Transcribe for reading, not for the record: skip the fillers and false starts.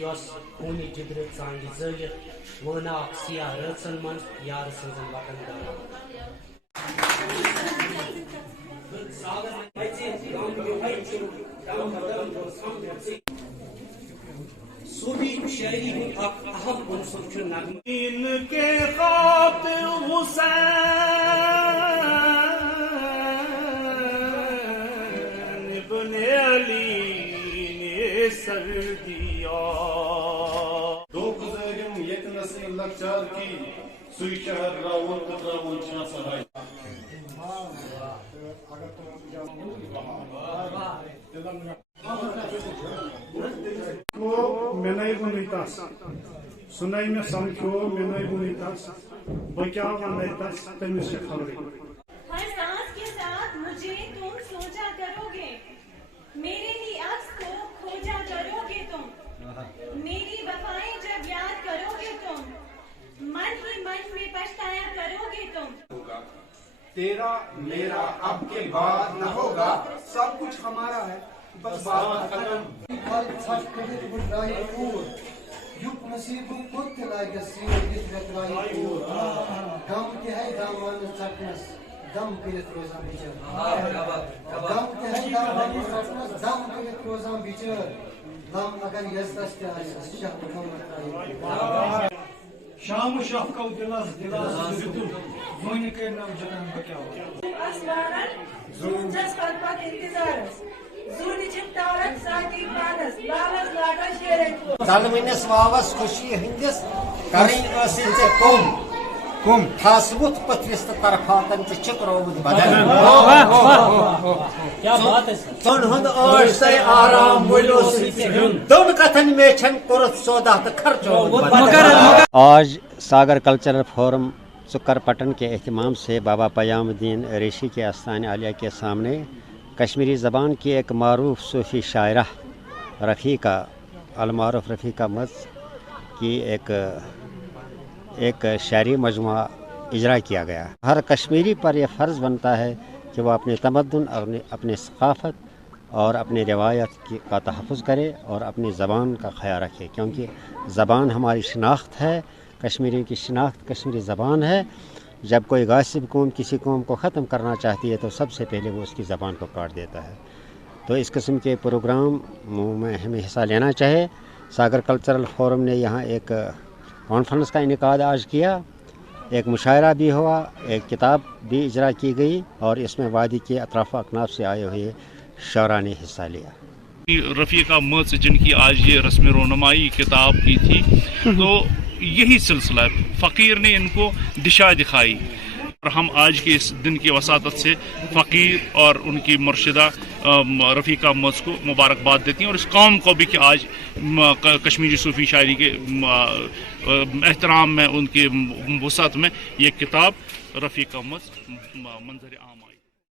یس خونی جدر ژانگہِ زٲوِتھ وٲنا اکھ سیاح رٲژن منٛز یارٕ سٕنٛزن وطن داران صوفی شاعری ہُنٛد اکھ اہم عنصر چھُ نغمہٕ ان کے خاطر حسین ابن علی نے سر دیا دو گزارم یک نسل لکچار کی سوئی شہر راون تراون چنا سرائی میں نہیں بنی تس سنائی میں سمجھو میں نہیں بنی تس بکیا ون تس تمس سے خبر ہر سانس کے ساتھ مجھے تم سوچا کرو گے میرے ہی عکس کو کھوجا کرو گے تم میری وفائیں جب یاد کرو گے تم من ہی من میں پچھتایا کرو گے تم تیرا میرا اب کے بعد نہ ہوگا سب کچھ ہمارا ہے بس بات ختم یق نصیب کت لاگس غم تہ ہے دامان ژٹنس دم کرت روزان بچر غم تہ ہے دامان ژٹنس دم کرت روزان بچر غم اگر یزدس تہ آسس شک شام شفقو دلس دلس ون کرنا جنن بکیا اسمانن زونجس پت انتظارس زونی چھ تارک ساتی پانس لالس لاگا شیرن ظلمنس واوس خوشی ہندس کریں اسی ژے کم تھاسبت پتھرس تو طرفاتن ژے چکرومت بدن کیا بات ہے سن ہند آش سے آرام مولو دون کتن میں چھن کورت سودا تو خرچو آج ساگر کلچرل فورم سکر پٹن کے اہتمام سے بابا پیام الدین ریشی کے آستان عالیہ کے سامنے کشمیری زبان کی ایک معروف صوفی شاعرہ رفیقہ المعروف رفیقہ مز کی ایک شعری مجموعہ اجرا کیا گیا. ہر کشمیری پر یہ فرض بنتا ہے کہ وہ اپنے تمدن اپنے ثقافت اور اپنی روایت کا تحفظ کرے اور اپنی زبان کا خیال رکھے، کیونکہ زبان ہماری شناخت ہے. کشمیری کی شناخت کشمیری زبان ہے. جب کوئی غاصب قوم کسی قوم کو ختم کرنا چاہتی ہے تو سب سے پہلے وہ اس کی زبان کو کاٹ دیتا ہے. تو اس قسم کے پروگرام میں ہمیں حصہ لینا چاہے. ساگر کلچرل فورم نے یہاں ایک کانفرنس کا انعقاد آج کیا، ایک مشاعرہ بھی ہوا، ایک کتاب بھی اجرا کی گئی اور اس میں وادی کے اطراف و اکناف سے آئے ہوئے شعراء نے حصہ لیا. رفیقہ مز جن کی آج یہ رسم رونمائی کتاب کی تھی، تو یہی سلسلہ فقیر نے ان کو دشا دکھائی اور ہم آج کے اس دن کی وساطت سے فقیر اور ان کی مرشدہ رفیقہ مز کو مبارکباد دیتی ہیں اور اس قوم کو بھی کہ آج کشمیری صوفی شاعری کے احترام میں ان کی وسعت میں یہ کتاب رفیقہ مز منظر عام